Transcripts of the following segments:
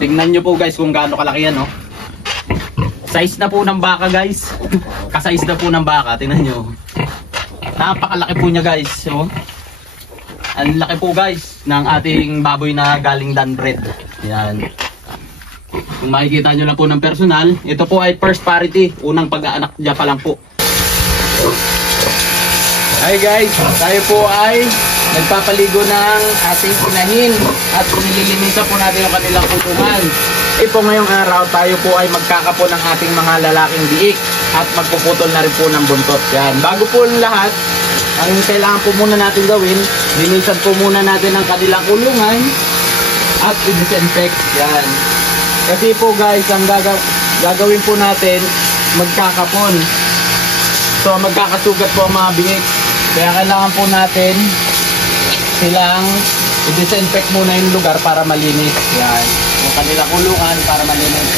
Tingnan nyo po guys kung gaano kalaki yan, no? Size na po ng baka guys. Kasize na po ng baka, tingnan nyo. Napakalaki po niya guys, no? Ang laki po guys ng ating baboy na galing Danbred. Yan. Kung makikita nyo lang po ng personal, ito po ay first parity. Unang pag-aanak niya pa lang po. Hi guys, tayo po ay nagpapaligo ng ating inahin at nililinisan po natin yung kanilang kulungan. Po ngayong araw tayo po ay magkakapo ng ating mga lalaking biik at magpuputol na rin po ng buntot. Yan. Bago po lahat, ang kailangan po muna natin gawin, linisan po muna natin ang kanilang kulungan at i-disinfect. Yan. Kasi po guys, ang gagawin po natin, magkakapon. So magkakasugat po ang mga biik. Kaya kailangan po natin silang i-disinfect muna yung lugar para malinis. Yan. Yung kanilang kulungan para malinis.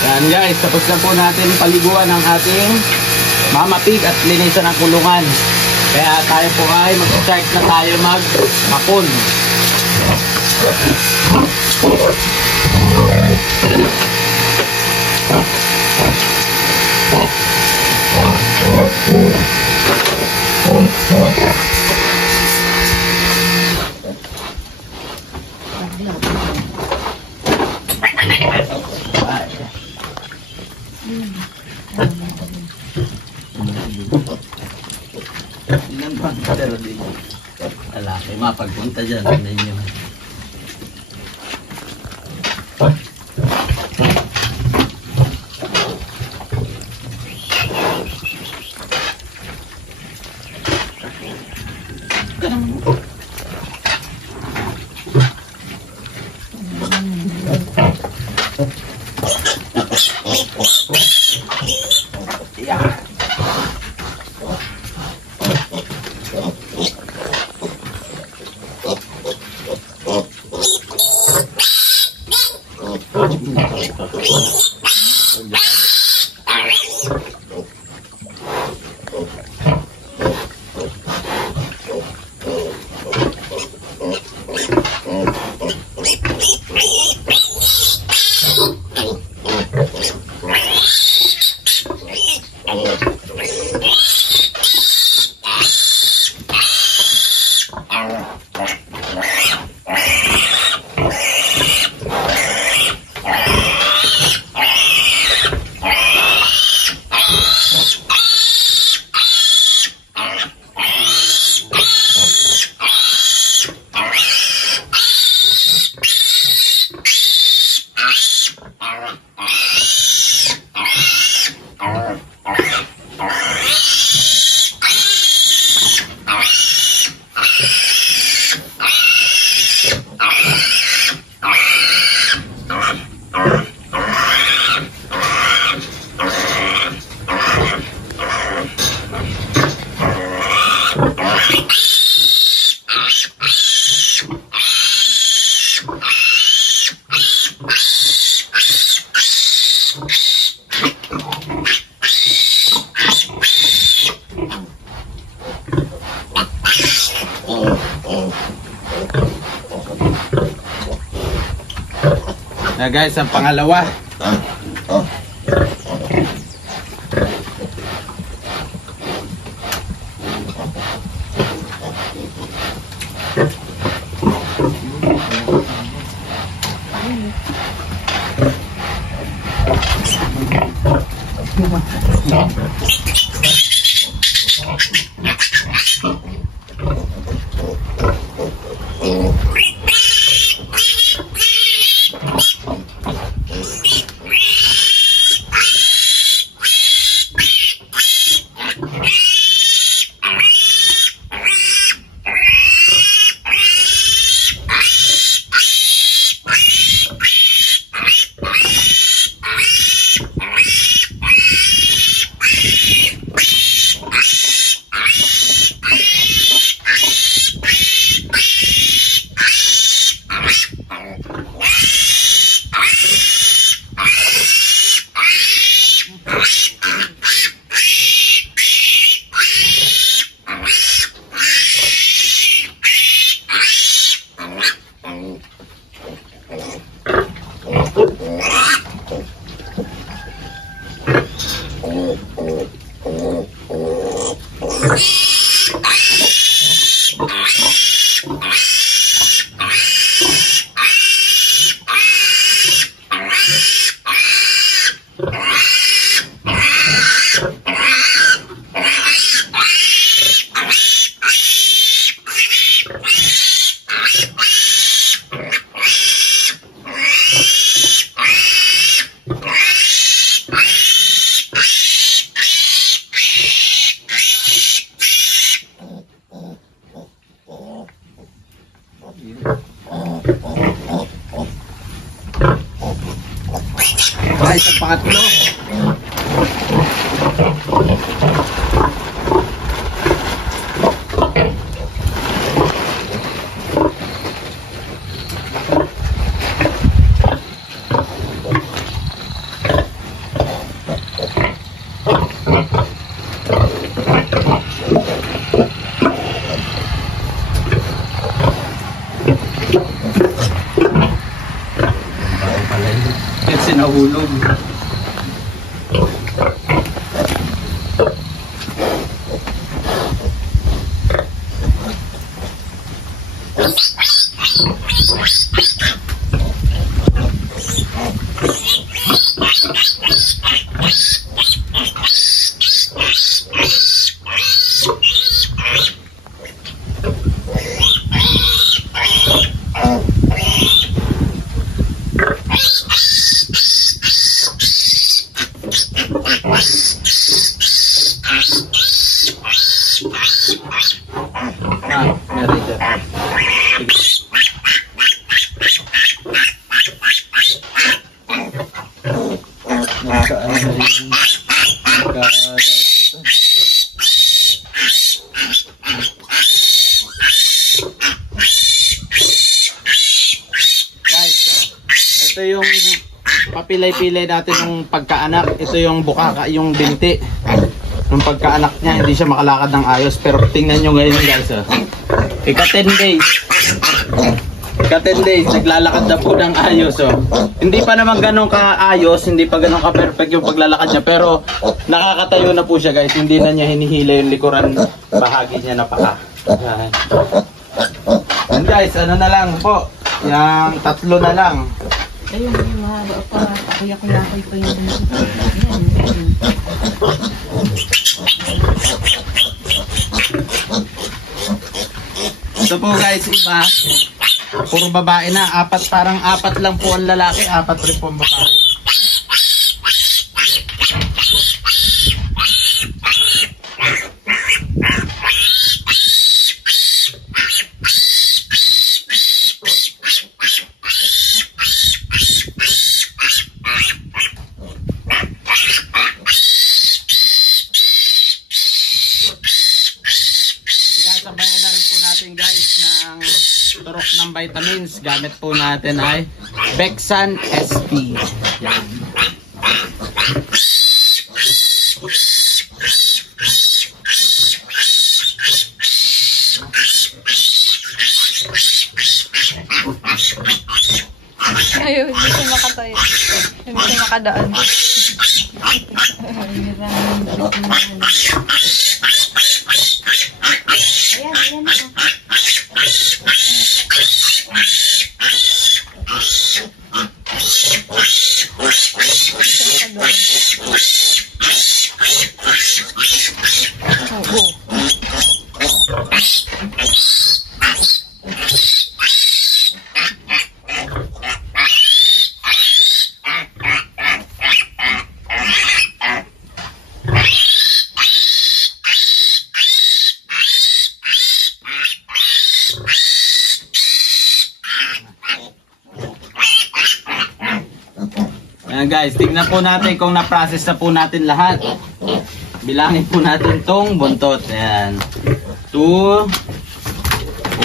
Yan guys, tapos na po natin paliguan ang ating mama pig at linisan ang kulungan. Kaya tayo po ay mag-start na tayo mag-hapon. Ilan ba? Pero di lalaki mapagpunta dyan. Tignan nyo. Na guys, ang pangalawa. Guys, ang pangatlo. Kasi nahulog. Meron dyan. Nasaan na rin guys, ito yung papilay-pilay natin ng pagkaanak. Ito yung bukaka, yung binti. Yung pagkaanak niya, hindi siya makalakad ng ayos. Pero tingnan nyo ngayon guys. Ika 10 days. Ika 10 days, naglalakad na po ng ayos. Hindi pa naman ganun kaayos, hindi pa ganun ka-perfect yung paglalakad niya. Pero nakakatayo na po siya guys. Hindi na niya hinihila yung likuran bahagi niya na paa. And guys, ano na lang po. Yung tatlo na lang. Ayun, yung mahaba pa. Kuya-kuya-kuy pa yung ito po guys, iba. Puro babae na. Parang apat lang po ang lalaki. Apat rin po ang babae. Sinasabayan na rin po natin guys ng turok ng vitamins. Gamit po natin ay Bexan SP. Yan. Ayun, hindi siya makatayo. Hindi siya makadaan. Ayan na. Ayan guys, tignan po natin kung na-process na po natin lahat. Bilangin po natin tong buntot. Ayan. 2,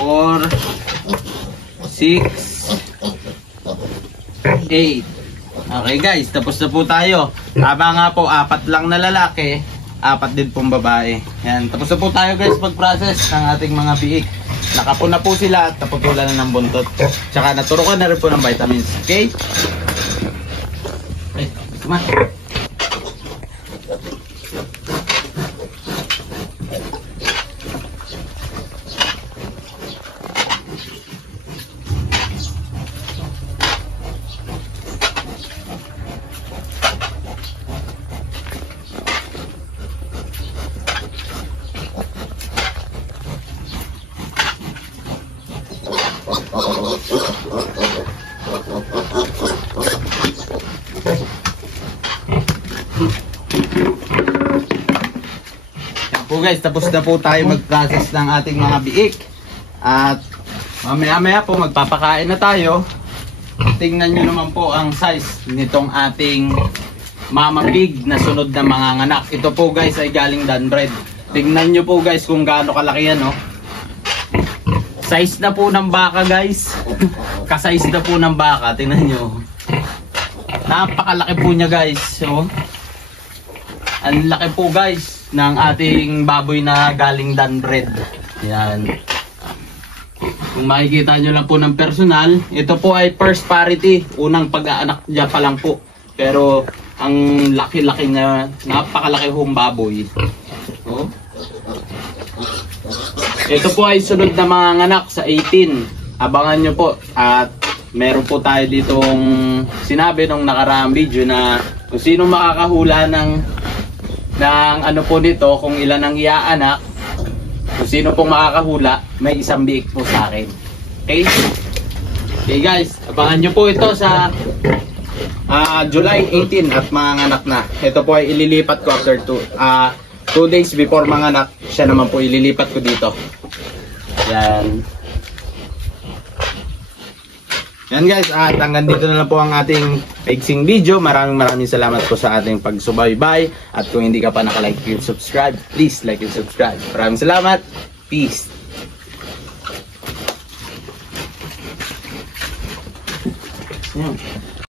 4, 6, 8. Okay guys, tapos na po tayo. Tama nga po, 4 lang na lalaki, 4 din pong babae. Ayan, tapos na po tayo guys mag-process ng ating mga biik. Nakapon na po sila at naputulan na ng buntot. Tsaka naturukan na rin po ng vitamins. Okay? Ay, come on. Yan po guys, tapos na po tayo mag-process ng ating mga biik. At mamaya-maya po magpapakain na tayo. Tingnan nyo naman po ang size nitong ating Mama Pig na sunod na mga nganak. Ito po guys ay galing Danbred. Tingnan nyo po guys kung gaano kalaki yan, no? Size na po ng baka guys. Ka-size na po ng baka. Tingnan nyo. Napakalaki po niya guys. So, ang laki po guys ng ating baboy na galing Danbred. Yan. Kung makikita nyo lang po ng personal, ito po ay first parity. Unang pag-aanak niya pa lang po. Pero ang laki-laki niya, napakalaki hong baboy. Oh. Ito po ay sunod na mga nganak sa 18. Abangan nyo po. At meron po tayo ditong sinabi nung nakaraang video na kung sino makakahula ng ano po dito, kung ilan ang iaanak, kung sino pong makakahula, may isang biik po sa akin. Okay? Okay guys, abangan nyo po ito sa July 18 at mga anak na. Ito po ay ililipat ko after 2 days before mga anak. Siya naman po ililipat ko dito. Yan. Yan guys, at hanggang dito na lang po ang ating paigsing video. Maraming salamat po sa ating pagsubaybay. At kung hindi ka pa nakalike and subscribe, please like and subscribe. Maraming salamat. Peace. Yan.